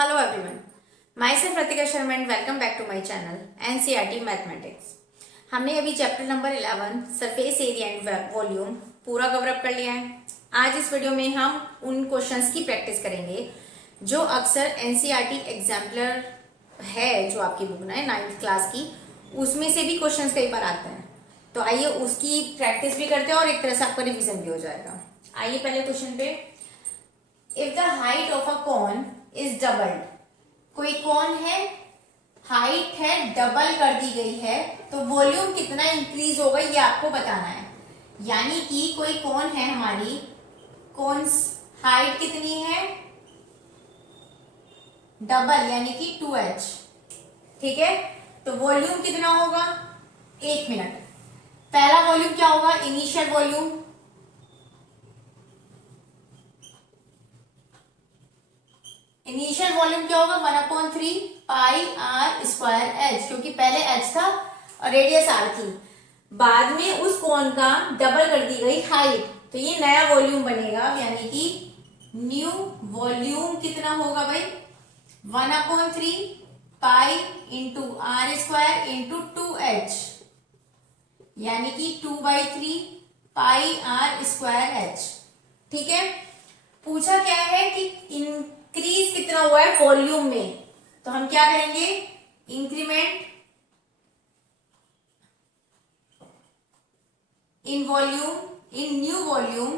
Hello everyone, myself Ratika Sharma and welcome back to my channel NCERT Mathematics। हमने अभी chapter number 11 surface area and volume पूरा cover up कर लिया है। आज इस वीडियो में हम उन क्वेश्चंस की प्रैक्टिस करेंगे जो अक्सर एनसीईआरटी एग्जाम्पलर है, जो आपकी बुक है 9th क्लास की, उसमें से भी क्वेश्चंस कई बार आते हैं। तो आइए उसकी प्रैक्टिस भी करते हैं और एक तरह से आपका रिविजन भी हो जाएगा। आइए पहले क्वेश्चन पे, if the height of a cone is doubled, कोई कॉन है, हाइट है, डबल कर दी गई है, तो वॉल्यूम कितना इंक्रीज होगा ये आपको बताना है। यानी कि कोई कॉन है हमारी, कॉन हाइट कितनी है, डबल यानी कि 2h, ठीक है। तो वॉल्यूम कितना होगा, 1 मिनट। पहला वॉल्यूम क्या होगा, इनिशियल वॉल्यूम, इनिशियल वॉल्यूम क्या होगा 1/3 पाई आर स्क्वायर एच, क्योंकि पहले एच था और रेडियस आर थी, बाद में उस कोन का डबल कर दी गई हाइट, तो ये नया वॉल्यूम बनेगा। यानी कि न्यू वॉल्यूम कितना होगा भाई, 1/3 pi into r square into 2h, यानी कि 2/3 पाई आर स्क्वायर एच, ठीक है। पूछा क्या है कि इंक्रीज कितना हुआ है वॉल्यूम में, तो हम क्या करेंगे, increment in volume, in new volume,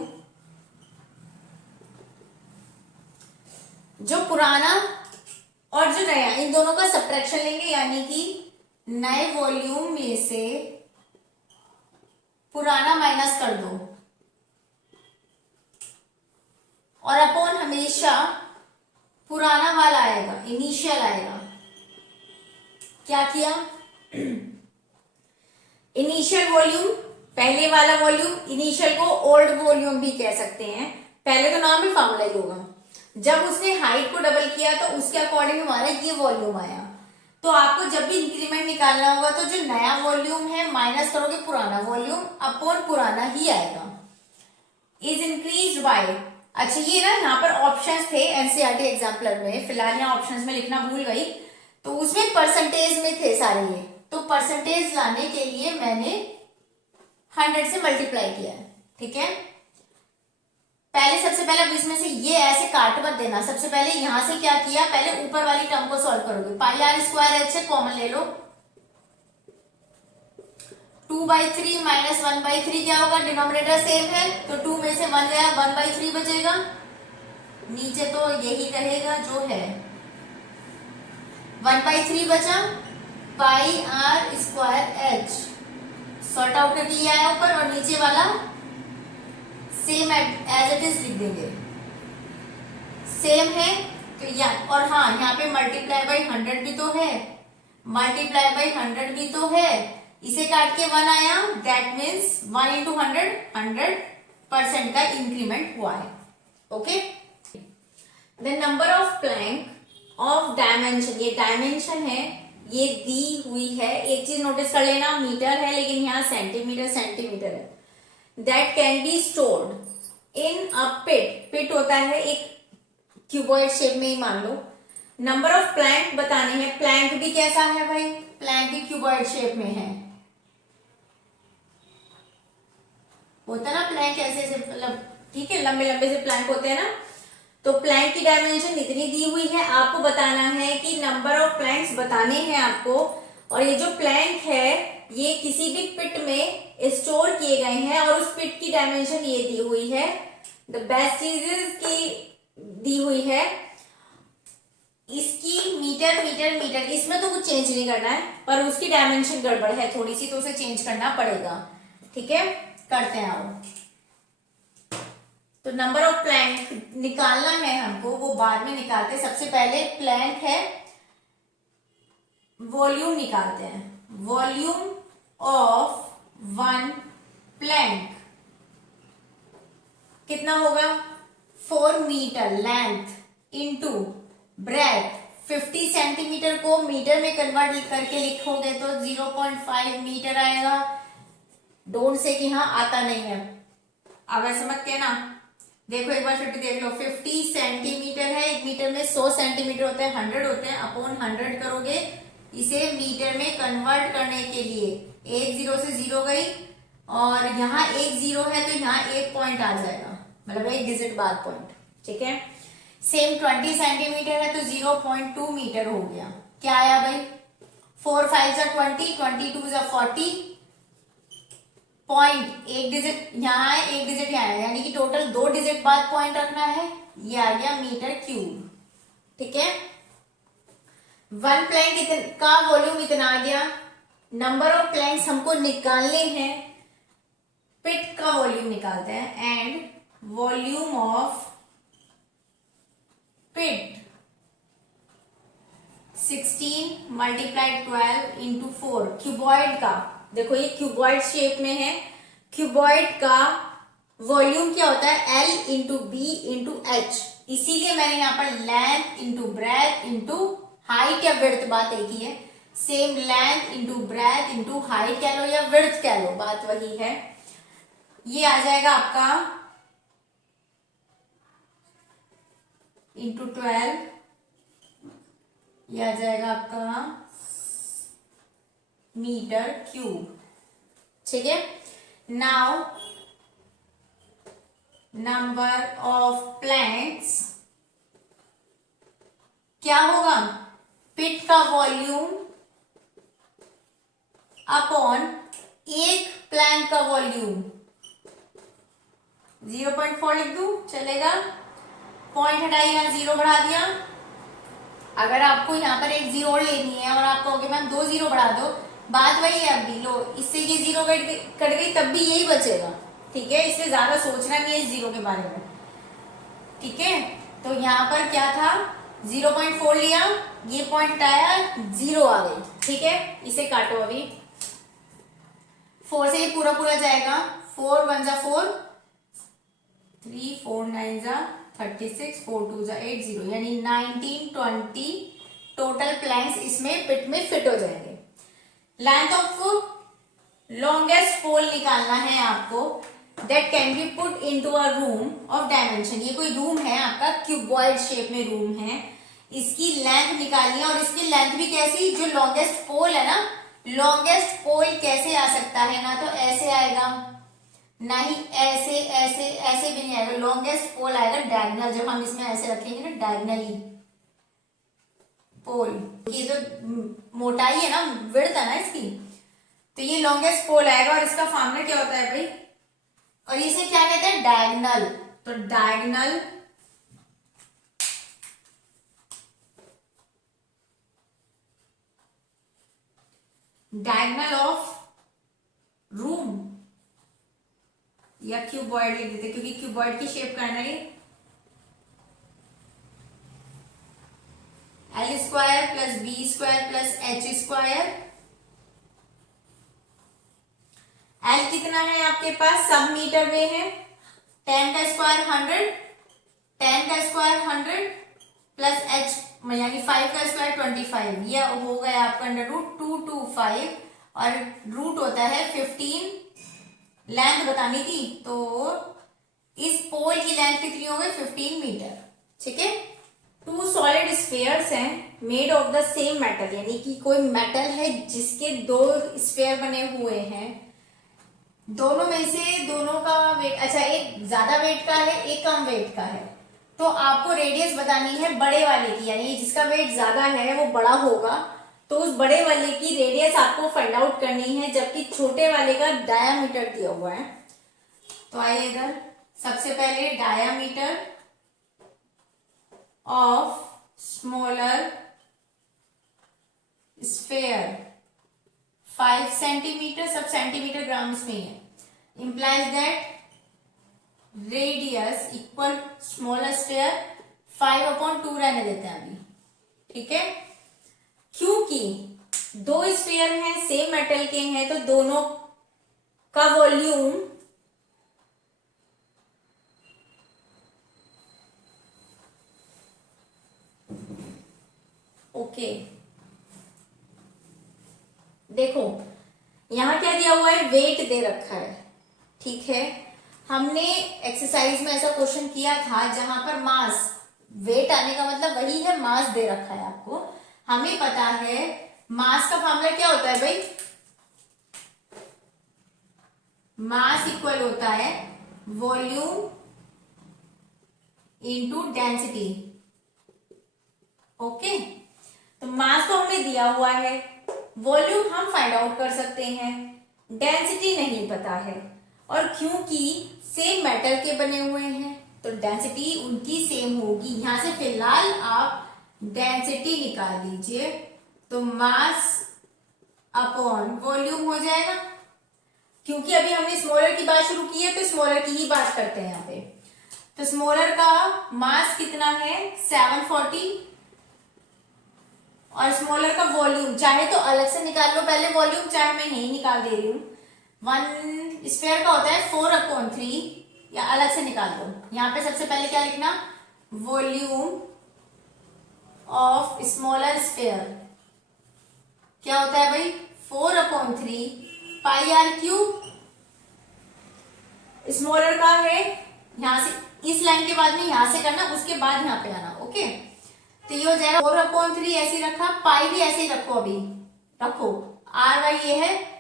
जो पुराना और जो नया, इन दोनों का सब्ट्रैक्शन लेंगे, यानी कि नए वॉल्यूम में से पुराना माइनस कर दो, और अपॉन हमेशा पुराना वाला आएगा, इनिशियल आएगा। क्या किया, इनिशियल वॉल्यूम, पहले वाला वॉल्यूम, इनिशियल को ओल्ड वॉल्यूम भी कह सकते हैं। पहले तो नॉर्मल फॉर्मूला ही होगा, जब उसने हाइट को डबल किया तो उसके अकॉर्डिंग हमारा ये वॉल्यूम आया। तो आपको जब भी इंक्रीमेंट निकालना होगा तो जो नया वॉल्यूम है माइनस करोगे पुराना वॉल्यूम, अपॉन पुराना ही आएगा। इज इंक्रीज बाय, अच्छा ये ना यहाँ पर ऑप्शंस थे एनसीईआरटी एग्जाम्पलर में, फिलहाल यहाँ ऑप्शंस में लिखना भूल गई, तो उसमें परसेंटेज में थे सारे ये, तो परसेंटेज लाने के लिए मैंने 100 से मल्टीप्लाई किया है, ठीक है। पहले सबसे पहले अब इसमें से ये ऐसे काट मत देना, सबसे पहले यहां से क्या किया, पहले ऊपर वाली टर्म को सॉल्व करोगे, पाई आर स्क्वायर एच से कॉमन ले लो, 2/3 माइनस 1/3 क्या होगा, डिनोमिनेटर सेम है तो 2 में से 1 गया, 1/3 बचेगा, नीचे तो यही रहेगा जो है, 1/3 बचा, pi r square h sort out करके ये आया ऊपर, और नीचे वाला सेम एज इट इज लिख देंगे, सेम है तो या, और हाँ यहाँ पे मल्टीप्लाई बाई 100 भी तो है, मल्टीप्लाई बाई 100 भी तो है, इसे काट के 1 आया, दैट मीन्स 1 इंटू 100% का इंक्रीमेंट हुआ है, okay. The number of plank of dimension, ये डायमेंशन है, ये दी हुई है, एक चीज नोटिस कर लेना, मीटर है लेकिन यहाँ सेंटीमीटर है, that can be stored in a pit, pit होता है एक क्यूबॉइड शेप में ही मान लो। नंबर ऑफ प्लैंक बताने हैं, प्लैंक भी कैसा है भाई, प्लैंक भी क्यूबॉइड शेप में है, होता ना प्लैंक ऐसे ऐसे, मतलब ठीक है, लंबे लंबे से प्लैंक होते हैं ना। तो प्लैंक की डायमेंशन इतनी दी हुई है, आपको बताना है कि नंबर ऑफ प्लैंक्स बताने हैं आपको, और ये जो प्लैंक है ये किसी भी पिट में स्टोर किए गए हैं और उस पिट की डायमेंशन ये दी हुई है। द बेस्ट चीज की दी हुई है इसकी मीटर मीटर मीटर, इसमें तो कुछ चेंज नहीं करना है, पर उसकी डायमेंशन गड़बड़ है थोड़ी सी, तो उसे चेंज करना पड़ेगा, ठीक है। करते हैं अब, तो नंबर ऑफ प्लैंक निकालना है हमको, वो बाद में निकालते हैं, सबसे पहले प्लैंक है, वॉल्यूम निकालते हैं, वॉल्यूम ऑफ 1 प्लैंक कितना होगा, 4 metre length into breadth, 50 centimetre को मीटर में कन्वर्ट करके लिखोगे तो 0.5 मीटर आएगा। डोंट से कि हाँ आता नहीं है, अब ऐसा मत कहना, देखो एक बार फिर भी देख लो, 50 सेंटीमीटर है, 1 सेंटीमीटर में 100 सेंटीमीटर होते हैं, 100 होते हैं, अपॉन 100 करोगे इसे मीटर में कन्वर्ट करने के लिए। एक जीरो से जीरो गई और यहाँ एक जीरो है तो यहाँ एक पॉइंट आ जाएगा, मतलब एक डिजिट बाद पॉइंट, ठीक है। सेम 20 सेंटीमीटर है तो 0.2 मीटर हो गया। क्या आया भाई, 4 5 जा 20, 22 जा 40, पॉइंट एक डिजिट यहाँ है, एक डिजिट यहाँ है, यानी कि टोटल 2 डिजिट बाद पॉइंट रखना है। ये आ गया मीटर क्यूब, ठीक है। वन प्लैंक का वॉल्यूम इतना आ गया। नंबर ऑफ प्लैंक्स हमको निकालने हैं, पिट का वॉल्यूम निकालते हैं। And volume of pit 16 multiplied 12 into 4। Cuboid का देखो, ये क्यूबॉइड शेप में है। क्यूबॉइड का वॉल्यूम क्या होता है, L into b into h. इसीलिए मैंने यहाँ पर length into breadth into height या विड्थ, बात एक ही है। Same length into breadth into height कह लो या विड्थ कह लो, बात वही है। ये आ जाएगा आपका इंटू 12, ये आ जाएगा आपका मीटर क्यूब, ठीक है। नाउ नंबर ऑफ प्लैंक्स क्या होगा, पिट का वॉल्यूम अपॉन एक प्लैंक का वॉल्यूम। 0.4 लिख दूं, चलेगा। पॉइंट हटाई, यहाँ 0 बढ़ा दिया। अगर आपको यहाँ पर एक 0 और लेनी है और आप कहोगे मैम 2 0 बढ़ा दो, बात वही है। अभी लो, इससे ये 0 कट गई तब भी यही बचेगा, ठीक है। इसलिए ज्यादा सोचना नहीं है इस 0 के बारे में, ठीक है। तो यहाँ पर क्या था, 0.4 लिया, ये पॉइंट हटाया, 0 आ गई, ठीक है। इसे काटो अभी, 4 से ये पूरा पूरा जाएगा। 4 1 जा 4, 3 4 9 जा 36, 4 2 जा 8, 0, यानी 19 20 टोटल प्लैंक्स इसमें पिट में फिट हो जाएंगे। लेंथ ऑफ लॉन्गेस्ट पोल निकालना है आपको, that can B put into a room of dimension. ये कोई रूम है आपका, क्यूबॉइड शेप में रूम है, इसकी लेंथ निकालनी है। और इसकी लेंथ भी कैसी, जो लॉन्गेस्ट पोल है ना, लॉन्गेस्ट पोल कैसे आ सकता है, ना तो ऐसे आएगा, ना ही ऐसे ऐसे ऐसे भी नहीं आएगा। लॉन्गेस्ट पोल आएगा डायगोनल, जब हम इसमें ऐसे रखेंगे ना डायगोनली पोल, ये जो मोटाई है ना, विड्थ है ना इसकी, तो ये लॉन्गेस्ट पोल आएगा। और इसका फॉर्मूला क्या होता है भाई, और इसे क्या कहते हैं, डायगोनल। तो डायगोनल डायगोनल ऑफ रूम या क्यूबॉइड लिख देते, क्योंकि क्यूबॉइड की शेप करना है। L square plus b square plus h square. L कितना है आपके पास, सब मीटर में है। 10 का स्क्वायर 100, 10 का स्क्वायर 100 प्लस h यानी 5 का स्क्वायर 25, यह हो गया आपका √225 और रूट होता है 15। लेंथ बतानी थी, तो इस पोल की लेंथ कितनी हो गई, 15 मीटर, ठीक है। 2 सॉलिड स्फीयर्स हैं made of the same metal, यानी कि कोई मेटल है जिसके 2 स्फीयर बने हुए हैं। दोनों में से दोनों का वेट, अच्छा एक ज्यादा वेट का है एक कम वेट का है, तो आपको रेडियस बतानी है बड़े वाले की, यानी जिसका वेट ज्यादा है वो बड़ा होगा, तो उस बड़े वाले की रेडियस आपको फाइंड आउट करनी है, जबकि छोटे वाले का डायामीटर दिया हुआ है। तो आइए इधर, सबसे पहले diameter of smaller sphere 5 centimetre, सब सेंटीमीटर ग्राम्स में है, implies that radius equal smaller sphere 5/2 रहने देते हैं अभी, ठीक है। क्योंकि 2 स्फीयर हैं, सेम मेटल के हैं, तो दोनों का वॉल्यूम ओके। देखो यहां क्या दिया हुआ है, वेट दे रखा है, ठीक है। हमने एक्सरसाइज में ऐसा क्वेश्चन किया था जहां पर मास वेट आने का मतलब वही है, मास दे रखा है आपको। हमें पता है मास का फॉर्मूला क्या होता है भाई, मास इक्वल होता है वॉल्यूम इनटू डेंसिटी। ओके, तो मास तो हमें दिया हुआ है, वॉल्यूम हम फाइंड आउट कर सकते हैं, डेंसिटी नहीं पता है। और क्योंकि सेम मेटल के बने हुए हैं तो डेंसिटी उनकी सेम होगी। यहां से फिलहाल आप डेंसिटी निकाल लीजिए, तो मास अपॉन वॉल्यूम हो जाएगा। क्योंकि अभी हमने स्मॉलर की बात शुरू की है तो स्मॉलर की ही बात करते हैं यहाँ पे। तो स्मॉलर का मास कितना है 740, और स्मॉलर का वॉल्यूम चाहे तो अलग से निकाल लो पहले वॉल्यूम, चाहे मैं यही निकाल दे रही हूँ। 1 स्फीयर का होता है 4/3, या अलग से निकाल दो। यहाँ पे सबसे पहले क्या लिखना, वॉल्यूम ऑफ स्मॉलर स्फीयर क्या होता है भाई 4/3 पाई आर क्यूब। स्मॉलर का है, यहां से इस लाइन के बाद में यहां से करना, उसके बाद यहां पे आना। ओके, तो ये हो जाएगा 4/3 ऐसे ही रखा, पाई भी ऐसे ही रखो, अभी रखो। आर वाई ये है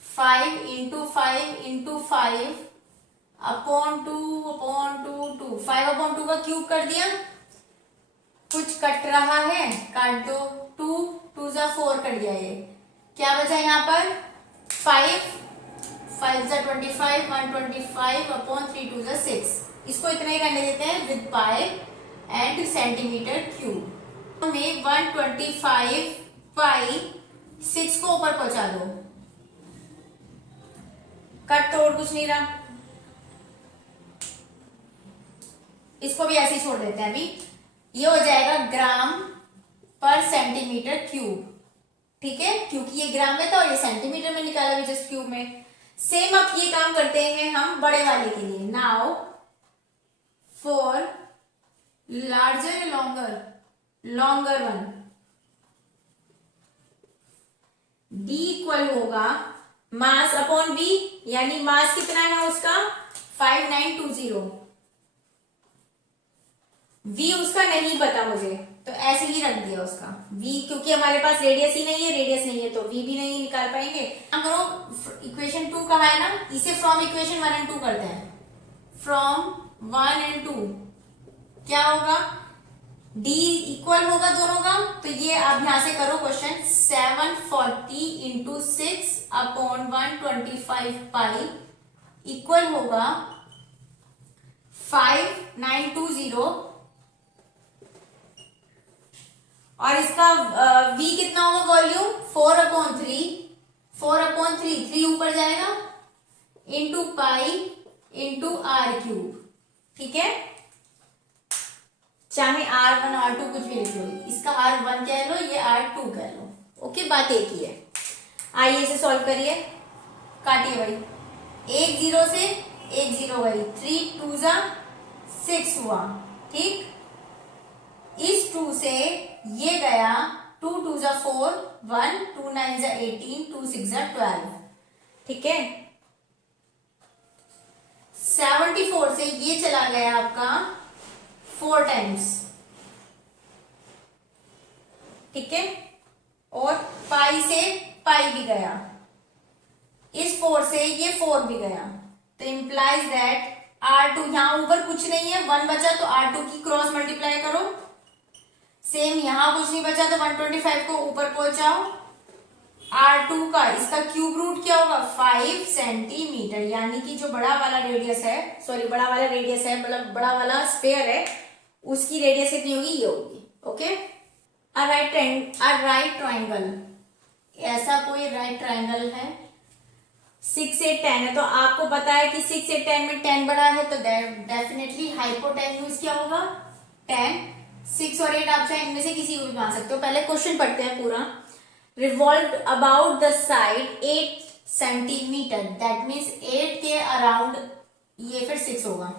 5 × 5 × 5 अपॉन 2 5/2 का क्यूब कर दिया। कुछ कट रहा है, काट दो, 2 2 जा 4 कट गया। ये क्या बचा यहाँ पर 5 5 जा 25 125 अपॉन 3 2 जा 6। इसको इतना ही करने देते हैं with pi and centimetre cube. हमें 125 पाई 6 को ऊपर पहुंचा दो, कट तो और कुछ नहीं रहा, इसको भी ऐसे ही छोड़ देते हैं अभी। ये हो जाएगा ग्राम पर सेंटीमीटर क्यूब, ठीक है, क्योंकि ये ग्राम में था और ये सेंटीमीटर में निकाला भी जस्ट क्यूब में। सेम अब ये काम करते हैं हम बड़े वाले के लिए। Now for larger longer one, D equal होगा मास अपॉन वी, यानी मास कितना है उसका 5920। वी उसका नहीं पता मुझे, तो ऐसे ही रख दिया उसका वी, क्योंकि हमारे पास रेडियस ही नहीं है, रेडियस नहीं है तो वी भी नहीं निकाल पाएंगे। हम करो इक्वेशन 2 कहा है ना, इसे फ्रॉम इक्वेशन 1 एंड 2 करते हैं। फ्रॉम 1 एंड 2 क्या होगा, डी इक्वल होगा दोनों का, तो ये आप यहां से करो क्वेश्चन 740 × 6 अपॉन 125 पाई इक्वल होगा 5920। और इसका v कितना होगा वॉल्यूम 4/3 4/3 3 ऊपर जाएगा into pi into r cube, ठीक है। चाहे R1 R2 कुछ भी लिख लो, इसका R1 कह लो, ये R2 कह लो, ओके, बात एक ही है। आइए इसे सॉल्व करिए, काटिए भाई, 1 0 से 1 0 गई, 3 2 जा 6 हुआ, ठीक। इस 2 से ये गया 2 2 जा 4 1 2 9 जा 18 2 6 जा 12, ठीक है। 74 से ये चला गया आपका 4 टाइम्स, ठीक है, और पाई से पाई भी गया, इस 4 से ये 4 भी गया, तो इंप्लाइज दैट R2, यहां ऊपर कुछ नहीं है, 1 बचा तो R2 की क्रॉस मल्टीप्लाई करो। सेम यहां कुछ नहीं बचा तो 125 को ऊपर पहुंचाओ। R2 का इसका क्यूब रूट क्या होगा 5 सेंटीमीटर, यानी कि जो बड़ा वाला रेडियस है, सॉरी बड़ा वाला रेडियस है मतलब बड़ा वाला स्फीयर है, उसकी रेडियस कितनी होगी, ये होगी, ओके। राइट ट्राइंगल, ऐसा कोई राइट ट्राइंगल है 6 8 10 है, तो आपको पता है कि 6 8 10 में 10 बड़ा है, तो डेफिनेटली हाइपोटेन्यूज क्या होगा 10। 6 और 8 आप चाहे इनमें से किसी को भी मान सकते हो। पहले क्वेश्चन पढ़ते हैं पूरा। Revolve about the side 8 centimetre, that means 8 के अराउंड, ये फिर 6 होगा।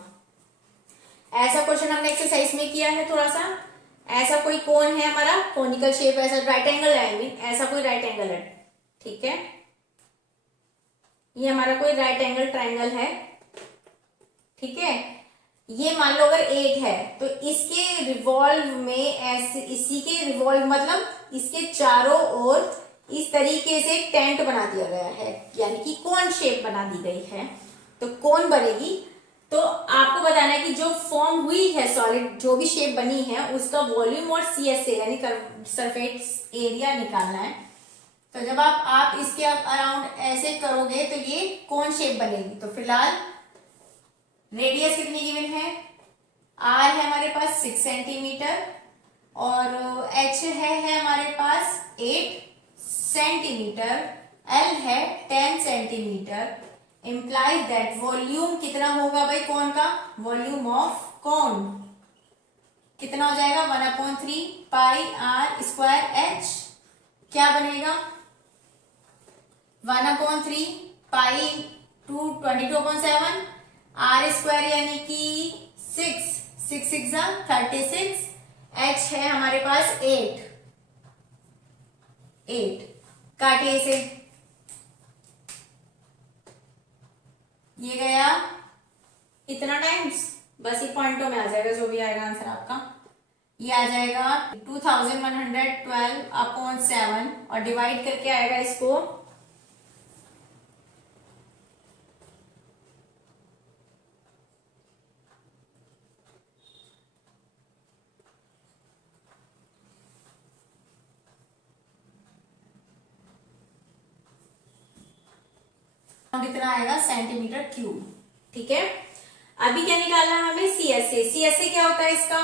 ऐसा क्वेश्चन हमने एक्सरसाइज में किया है थोड़ा सा। ऐसा कोई कोन है हमारा, कोनिकल शेप, ऐसा राइट एंगल है, आई मीन ऐसा कोई राइट एंगल है, ठीक है। ये हमारा कोई राइट एंगल ट्राइंगल है, ठीक है। ये मान लो अगर 8 है तो इसके रिवॉल्व में ऐसे, इसी के रिवॉल्व मतलब इसके चारों ओर इस तरीके से एक टेंट बना दिया गया है, यानी कि कोन शेप बना दी गई है। तो कोन बनेगी, तो आपको बताना है कि जो फॉर्म हुई है सॉलिड, जो भी शेप बनी है उसका वॉल्यूम और CSA यानी सरफेस एरिया निकालना है। तो जब आप इसके अराउंड ऐसे करोगे तो ये कोन शेप बनेगी। तो फिलहाल रेडियस कितनी गिवन है, R है हमारे पास 6 सेंटीमीटर और H है हमारे पास 8 सेंटीमीटर, L है 10 सेंटीमीटर। इंप्लाइज दैट वॉल्यूम कितना होगा भाई कौन का, वॉल्यूम ऑफ कौन कितना हो जाएगा 1/3 पाई R स्क्वायर H। क्या बनेगा 1/3 पाई 22/7 R स्क्वायर यानी कि 6 6 6 36, H है हमारे पास 8 काटिए इसे, ये गया इतना टाइम्स, बस ये पॉइंटों में आ जाएगा जो भी आएगा आंसर आपका, ये आ जाएगा 2112/7 और डिवाइड करके आएगा इसको कितना आएगा सेंटीमीटर क्यूब। ठीक है, अभी क्या निकालना है हमें CSA। CSA क्या होता है इसका,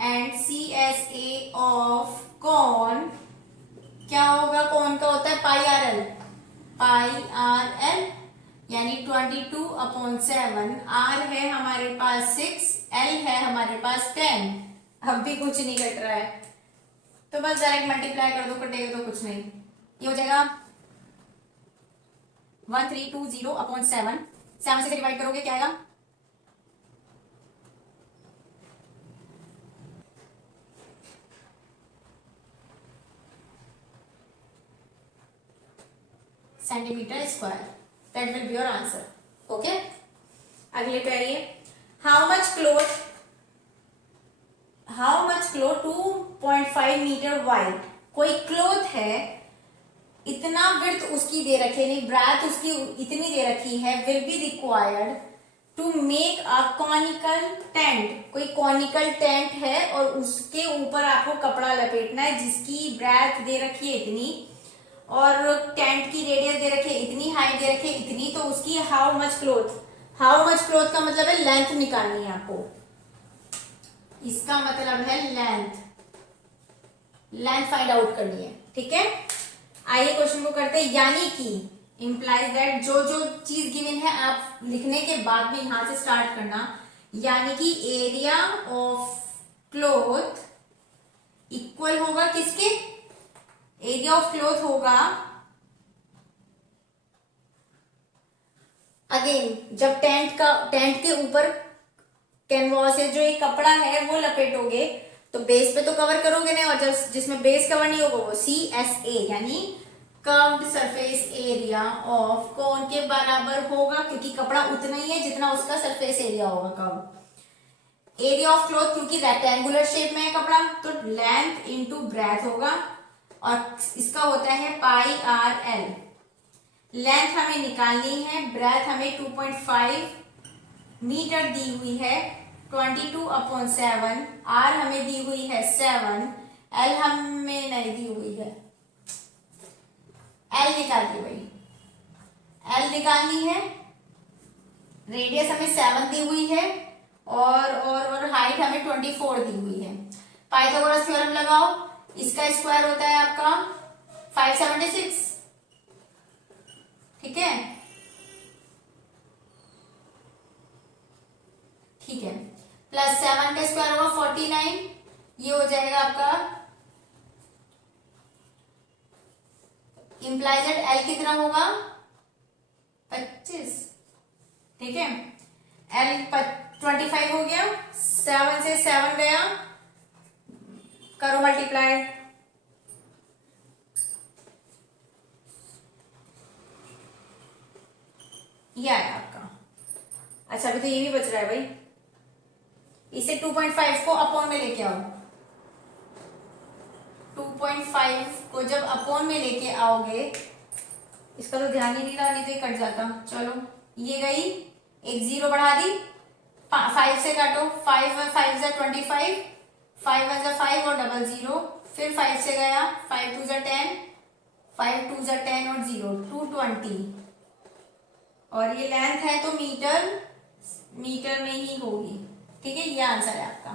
एंड CSA ऑफ कॉन क्या होगा, कॉन का होता है पाई आर एल यानी 22/7। R है हमारे पास 6, L है हमारे पास 10। अब भी कुछ नहीं कट रहा है तो बस डायरेक्ट मल्टीप्लाई कर दो, कटेगा तो कुछ नहीं, ये हो जाएगा 1320/7। 7 से डिवाइड करोगे क्या आएगा, centimetre square. That will be your answer. Okay, अगले पे आइए, how much cloth 2.5 metre wide. कोई क्लोथ है, इतना विड्थ उसकी दे रखी है, नहीं ब्रेथ उसकी इतनी दे रखी है, will be required to make a conical tent. कोई कॉनिकल टेंट है और उसके ऊपर आपको कपड़ा लपेटना है जिसकी ब्रेथ दे रखी है इतनी और टेंट की रेडियस दे रखी है इतनी, हाइट दे रखी है इतनी, तो उसकी हाउ मच क्लोथ का मतलब है लेंथ निकालनी है आपको, इसका मतलब है लेंथ फाइंड आउट करनी है। ठीक है, आइए क्वेश्चन को करते हैं, यानी कि इंप्लाइज दैट जो जो चीज गिवन है आप लिखने के बाद में यहां से स्टार्ट करना, यानी कि एरिया ऑफ क्लोथ इक्वल होगा किसके, एरिया ऑफ क्लोथ होगा, अगेन जब टेंट के ऊपर कैनवास है जो एक कपड़ा है वो लपेटोगे तो बेस पे तो कवर करोगे नहीं, और जब जिसमें बेस कवर नहीं होगा वो CSA यानी कर्व्ड सरफेस एरिया ऑफ कौन के बराबर होगा, क्योंकि कपड़ा उतना ही है जितना उसका सरफेस एरिया होगा कर्व। एरिया ऑफ क्लॉथ क्योंकि रेक्टेंगुलर शेप में है कपड़ा तो लेंथ इनटू ब्रेथ होगा और इसका होता है पाई आर एल। लेंथ हमें निकालनी है, ब्रेथ हमें 2.5 मीटर दी हुई है, 22/7, R हमें दी हुई है 7, L हमें नहीं दी हुई है, L निकालिए भाई, L निकालनी है, रेडियस हमें 7 दी हुई है और हाइट हमें 24 दी हुई है। पाइथागोरस थ्योरम लगाओ, इसका स्क्वायर होता है आपका 576। ठीक है, ठीक है, प्लस 7 का स्क्वायर होगा 49, ये हो जाएगा आपका इंप्लाइज एल कितना होगा 25। ठीक है, एल 25 हो गया, 7 से 7 गया, करो मल्टीप्लाई, ये आया आपका। अच्छा अभी तो ये भी बच रहा है भाई, इसे 2.5 को अपॉन में लेके आओ। 2.5 को जब अपॉन में लेके आओगे, इसका तो ध्यान ही नहीं रहा, नहीं तो ये कट जाता। चलो ये गई, एक जीरो बढ़ा दी, 5 से काटो, 5 जा 25, 5 जा 5 और डबल जीरो, फिर 5 से गया, 5 2 जा 10, 5 2 जा 10 और जीरो 220, और ये लेंथ है तो मीटर में ही होगी। ठीक है, ये आंसर है आपका।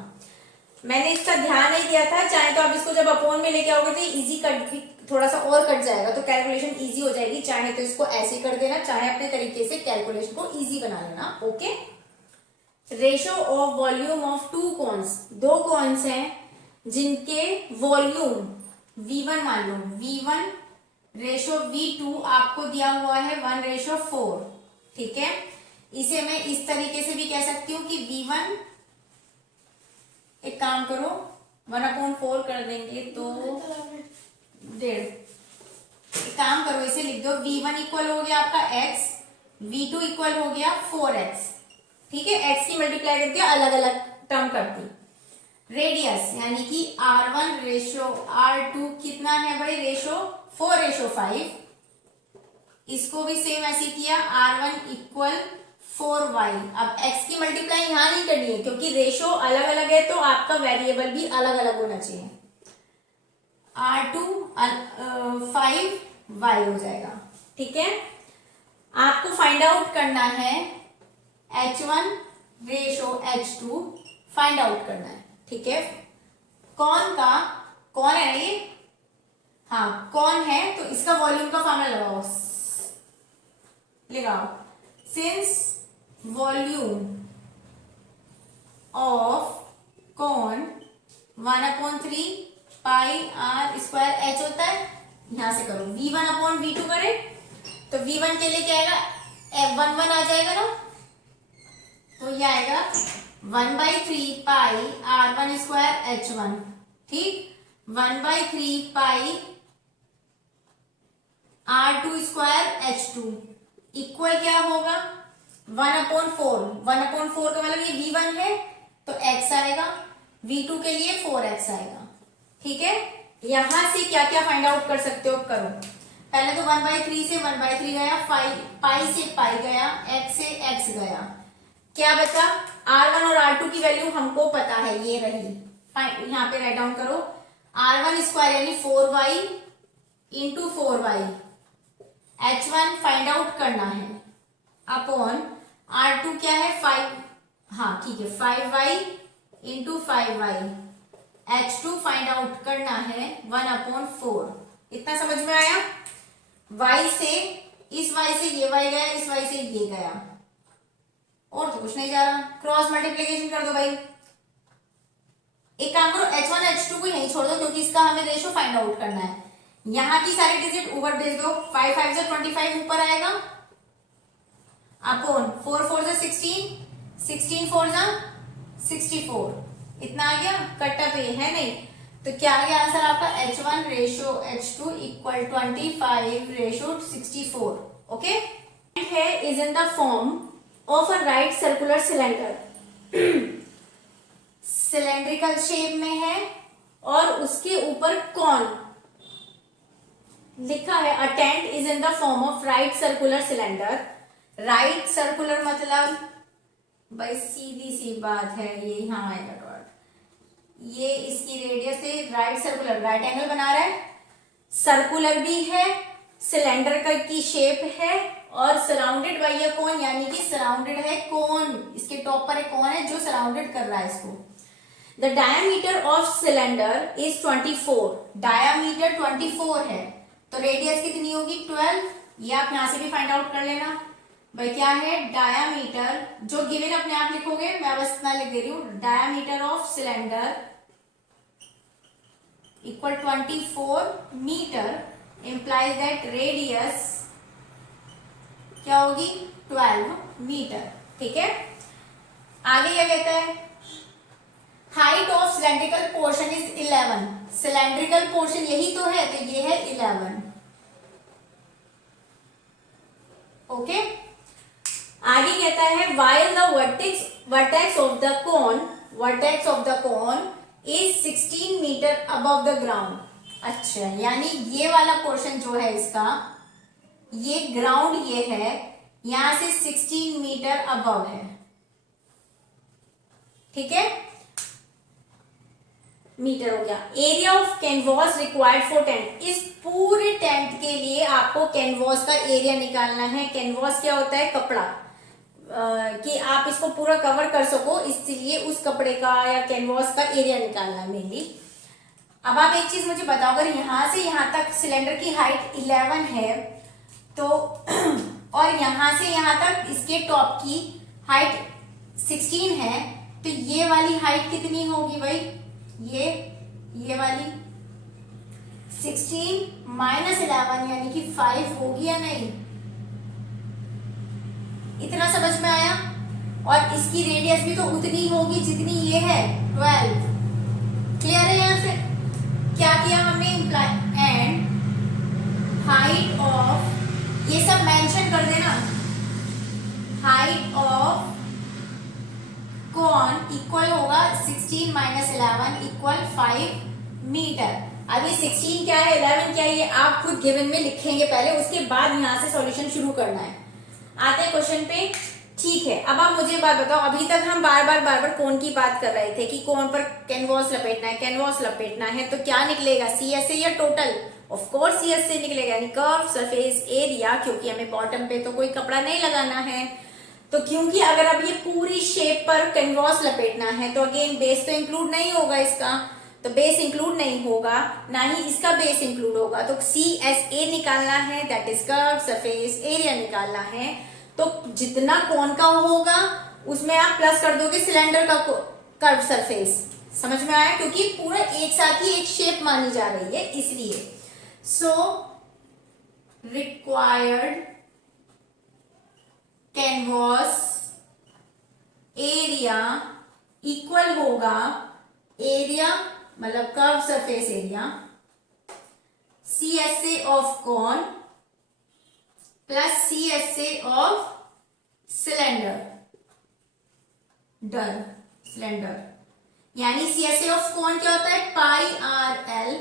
मैंने इसका ध्यान नहीं दिया था, चाहे तो आप इसको जब अपॉन में लेके आओगे तो इजी कट भी थोड़ा सा और कट जाएगा, तो कैलकुलेशन इजी हो जाएगी। चाहे तो इसको ऐसे कर देना, चाहे अपने तरीके से कैलकुलेशन को इजी बना लेना। Okay, ratio of volume of two cones, दो कॉन्स हैं जिनके वॉल्यूम V1 मान लो, V1 रेशो V2 आपको दिया हुआ है 1:4। ठीक है, इसे मैं इस तरीके से भी कह सकती हूं कि V1, एक काम करो 1/4 कर देंगे तो 1.5, एक काम करो इसे लिख दो, V1 इक्वल हो गया आपका x, V2 इक्वल हो गया 4x। ठीक है, x की मल्टीप्लाई करके अलग अलग टर्म करती। रेडियस यानी कि R1 रेशो R2 कितना है भाई, रेशो 4:5। इसको भी सेम ऐसे किया, R1 इक्वल 4y। अब x की मल्टीप्लाई यहां नहीं करनी है क्योंकि रेशो अलग अलग है, तो आपका वेरिएबल भी अलग अलग होना चाहिए। R2 5y हो जाएगा। ठीक है, आपको फाइंड आउट करना है H1 ratio H2 find out करना है। ठीक है, कौन है ये, हाँ कौन है, तो इसका वॉल्यूम का फॉर्मूला लगाओ। सिंस वॉल्यूम ऑफ कौन 1/3 पाई r स्क्वायर h होता है, यहां से करो। V1/V2 करें तो V1 के लिए क्या आएगा, F11 आ जाएगा ना, तो ये आएगा 1/3 पाई R1 स्क्वायर H1। ठीक, 1/3 पाई R2 स्क्वायर H2 इक्वल क्या होगा 1/4। 1/4 का मतलब ये V1 है तो x आएगा, V2 के लिए 4x आएगा। ठीक है, यहां से क्या क्या फाइंड आउट कर सकते हो करो। पहले तो 1/3 से 1/3 गया, पाई से पाई गया, x से x गया, क्या बचा, R1 और R2 की वैल्यू हमको पता है, ये रही। यहां पे राइट डाउन करो, R1 स्क्वायर यानी 4y into 4y, H1 find out करना है, अपॉन R2 क्या है 5, हाँ ठीक है 5y into 5y, H2 find out करना है 1/4। इतना समझ में आया। y से इस y से ये y गया, इस y से ये गया, और तो कुछ नहीं जा रहा, क्रॉस मल्टीप्लीकेशन कर दो भाई। एक काम करो, H1 H2 को यहीं छोड़ दो क्योंकि इसका हमें रेशो फाइंड आउट करना है। यहां की सारी डिजिट ऊपर भेज दो, 5 5 से 25 ऊपर आएगा, अपॉन 4 4 से 16, 16 4 जा 64, इतना आ गया। कट्टा तो ये है नहीं, तो क्या आ गया आंसर आपका, H1 ratio H2 equal 25:64। Okay, है is in the form of a right circular cylinder, cylindrical shape में है और उसके ऊपर कौन लिखा है। A tent is in the form of right circular cylinder. Right circular मतलब भाई सीधी सी बात है, ये यहां आएगा डॉट, ये इसकी रेडियस से राइट सर्कुलर, राइट एंगल बना रहा है, सर्कुलर भी है, सिलेंडर का की शेप है, और सराउंडेड बाय अ कोन, यानी कि सराउंडेड है कोन, इसके टॉप पर एक कोन है जो सराउंडेड कर रहा है इसको। The diameter of cylinder is 24, diameter 24 है, तो रेडियस कितनी होगी 12। ये आप यहां से भी फाइंड आउट कर लेना भाई, क्या है डायमीटर, जो गिवन अपने आप लिखोगे, मैं बस इतना लिख दे रही हूं, diameter of cylinder equal 24 metre, implies that radius क्या होगी 12 मीटर। ठीक है, आगे क्या कहता है, height of cylindrical portion is 11, cylindrical portion यही तो है, तो ये है 11। ओके, आगे कहता है while the vertex of the cone is 16 metre above the ground। अच्छा, यानी ये वाला पोर्शन जो है इसका, ये ग्राउंड ये है, यहां से 16 मीटर अबव है, ठीक है, मीटर हो गया। Area of canvas required for tent, इस पूरे टेंट के लिए आपको कैनवास का एरिया निकालना है। कैनवास क्या होता है? कपड़ा, कि आप इसको पूरा कवर कर सको, इसलिए उस कपड़े का या कैनवास का एरिया निकालना है मेनली। अब आप एक चीज मुझे बताओ, अगर यहां से यहां तक सिलेंडर की हाइट 11 है तो और यहां से यहां तक इसके टॉप की हाइट 16 है, तो ये वाली हाइट कितनी होगी भाई? ये वाली 16 माइनस 11 यानी कि 5 होगी या नहीं? इतना समझ में आया? और इसकी रेडियस भी तो उतनी होगी जितनी ये है, 12। क्लियर है? यहां से क्या किया हमने? इम्प्लाई एंड हाइट ऑफ, ये सब मेंशन कर देना, हाइट ऑफ कॉन इक्वल होगा 16 माइनस 11 इक्वल 5 मीटर। अभी 16 क्या है, 11 क्या है, ये आप खुद गिवन में लिखेंगे पहले, उसके बाद यहां से सॉल्यूशन शुरू करना है। आते हैं क्वेश्चन पे, ठीक है। अब आप मुझे बात बताओ, अभी तक हम बार बार कोन की बात कर रहे थे कि कोन पर कैनवास लपेटना है, कैनवास लपेटना है, तो क्या निकलेगा? सीएसए या टोटल? ऑफ कोर्स सीएसए निकलेगा, यानी कर्व सरफेस एरिया, क्योंकि हमें बॉटम पे तो कोई कपड़ा नहीं लगाना है। तो क्योंकि अगर अब ये पूरी शेप पर कैनवास लपेटना है तो अगेन बेस तो इंक्लूड नहीं होगा इसका, तो बेस इंक्लूड नहीं होगा, ना ही इसका बेस इंक्लूड होगा, तो CSA निकालना है, that is curve surface area निकालना है। तो जितना कोन का होगा उसमें आप प्लस कर दोगे सिलेंडर का कर्व सरफेस। समझ में आया? क्योंकि पूरा एक साथ ही एक शेप मानी जा रही है, इसलिए। So required canvas area equal होगा एरिया, मतलब curve surface area, CSA of cone plus CSA of cylinder, cylinder, यानी CSA ऑफ कॉन क्या होता है? Pi r l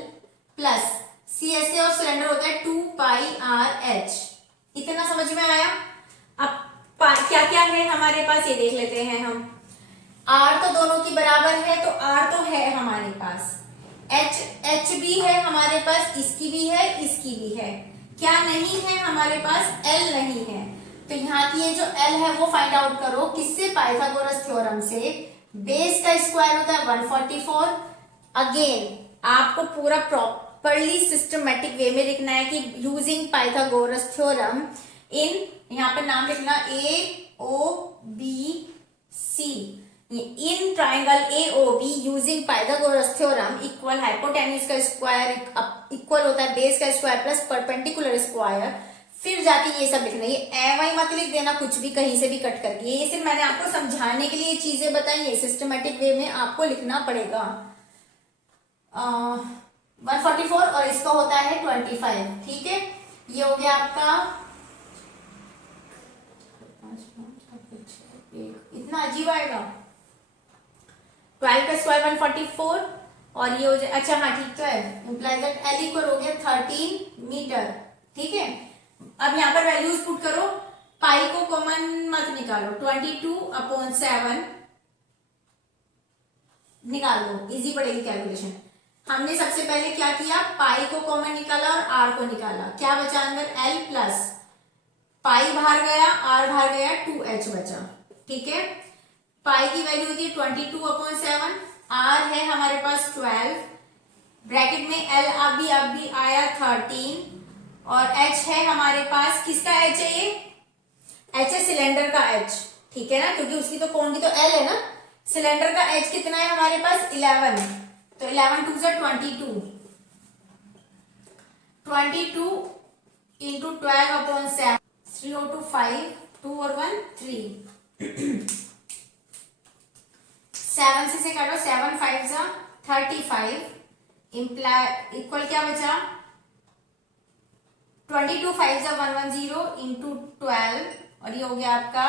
plus CSA of cylinder होता है 2 पाई आर एच। इतना समझ में आया? अब क्या क्या है हमारे पास ये देख लेते हैं हम। R तो दोनों की बराबर है, तो R तो है हमारे पास, H भी है हमारे पास, इसकी भी है, इसकी भी है। क्या नहीं है हमारे पास? L नहीं है। तो यहाँ की ये जो L है वो फाइंड आउट करो, किससे? पाइथागोरस थ्योरम से। बेस का स्क्वायर होता है 144। अगेन आपको पूरा प्रॉपरली सिस्टमेटिक वे में लिखना है कि यूजिंग पाइथागोरस थ्योरम इन, यहाँ पर नाम लिखना AOBC, in triangle AOB using Pythagoras theorem equal hypotenuse का स्क्वायर इक्वल होता है बेस का स्क्वायर प्लस परपेंडिकुलर स्क्वायर। फिर जाके ये सब लिखना, ये एवं मत लिख देना कुछ भी कहीं से भी कट करके, ये सिर्फ मैंने आपको समझाने के लिए ये चीजें बताई है, सिस्टमेटिक वे में आपको लिखना पड़ेगा। 144 और इसका होता है 25, ठीक है। ये हो गया आपका, इतना अजीब आएगा, 12 का स्क्वायर 144 और ये हो जाए, अच्छा हाँ ठीक तो है, इंप्लाइज दैट L इक्वल हो गया 13 मीटर, ठीक है। अब यहाँ पर वैल्यूज पुट करो, पाई को कॉमन मत निकालो, 22/7 निकाल दो, इजी पड़ेगी कैलकुलेशन। हमने सबसे पहले क्या किया? पाई को कॉमन निकाला और R को निकाला, क्या बचा अंदर? L प्लस पाई बाहर गया, R बाहर गया, 2H बचा, ठीक है। पाई की वैल्यू होती है 22/7, R है हमारे पास 12, ब्रैकेट में L अभी आया 13 और H है हमारे पास, किसका H है ये? H है सिलेंडर का H, ठीक है ना, क्योंकि उसकी तो कोन की तो L है ना। सिलेंडर का H कितना है हमारे पास? 11, तो 11 2 से 22 इंटू 12/7, 302.5, 2 और 1 3, 7 से काटो, 7 5 जा 35, इम्प्लाई इक्वल क्या बचा? 22 5 जा 110 इंटू 12 और ये हो गया आपका,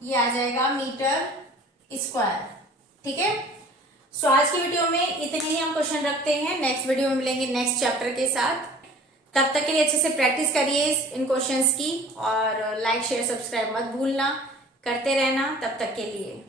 ये आ जाएगा मीटर स्क्वायर। ठीक है, सो आज की वीडियो में इतने ही हम क्वेश्चन रखते हैं। नेक्स्ट वीडियो में मिलेंगे नेक्स्ट चैप्टर के साथ। तब तक के लिए अच्छे से प्रैक्टिस करिए इन क्वेश्चंस की, और लाइक शेयर सब्सक्राइब मत भूलना, करते रहना। तब तक के लिए